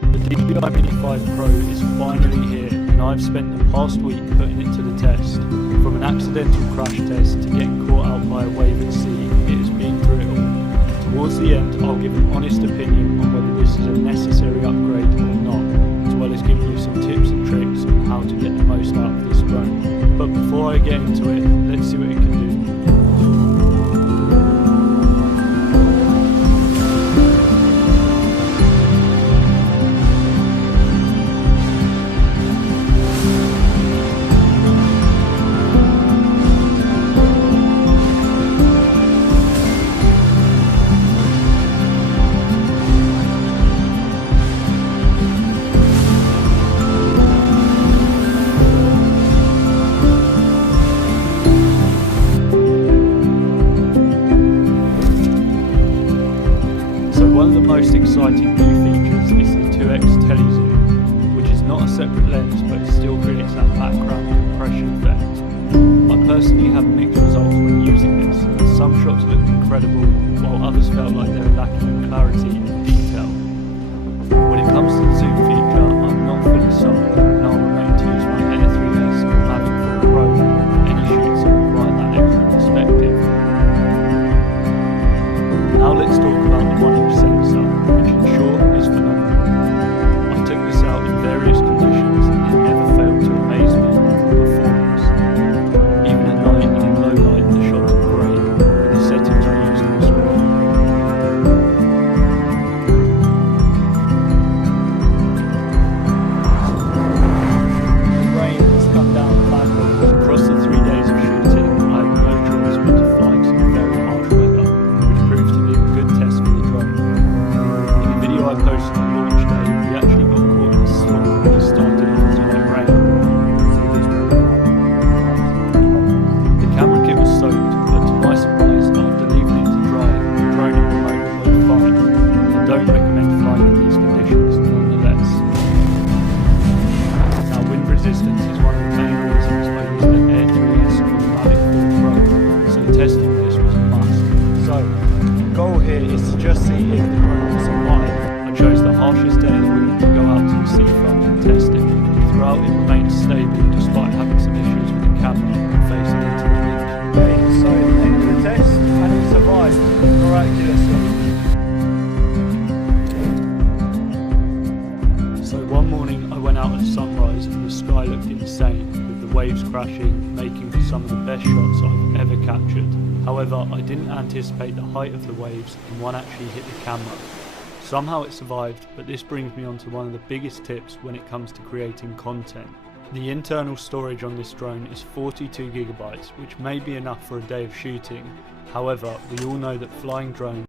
The Dji Mini 5 Pro is finally here, and I've spent the past week putting it to the test. From an accidental crash test to getting caught out by a wave at sea, it has been through it all. Towards the end, I'll give an honest opinion on whether this is a necessary upgrade or not, as well as giving you some tips and tricks on how to get the most out of this drone. But before I get into it, let's see what it can do. One of the most exciting new features is the 2x telezoom, which is not a separate lens but it still creates that background compression effect. I personally have mixed results when using this, as some shots looked incredible while others felt like they were lacking in clarity and detail. When it comes to the zoom feature, I'm not fully sold, and I'll remain to use my Air 3S or Mavic 4 Pro for any shoots that require that extra perspective. Now let's talk about the 1-inch sensor, which in short is phenomenal. I took this out in various conditions and it never failed to amaze me with the performance. Even at night and in low light, the shots were great, with the settings I used on the screen. The rain has come down back. Across the 3 days of shooting, I had no choice but to fly in some very harsh weather, which proved to be a good test for the drone. In the video I posted on launch day, we actually got caught in a storm which started off as light rain. The camera kit was soaked, but to my surprise, after leaving it to dry, the drone and remote worked fine. I don't recommend flying in these conditions nonetheless. Now, wind resistance is one of the main reasons I use the Air 3S or the Mavic 4 Pro, so testing this was a must. So, the goal here is to just see if the drone will survive. I chose the harshest day of the week to go out to the seafront and test it. Throughout it remained stable despite having some issues with the camera and facing into the wind. Okay, so end of the test and it survived miraculously. So one morning I went out at sunrise and the sky looked insane, with the waves crashing, making for some of the best shots I've ever captured. However, I didn't anticipate the height of the waves and one actually hit the camera. Somehow it survived, but this brings me on to one of the biggest tips when it comes to creating content. The internal storage on this drone is 42 GB, which may be enough for a day of shooting. However, we all know that flying drones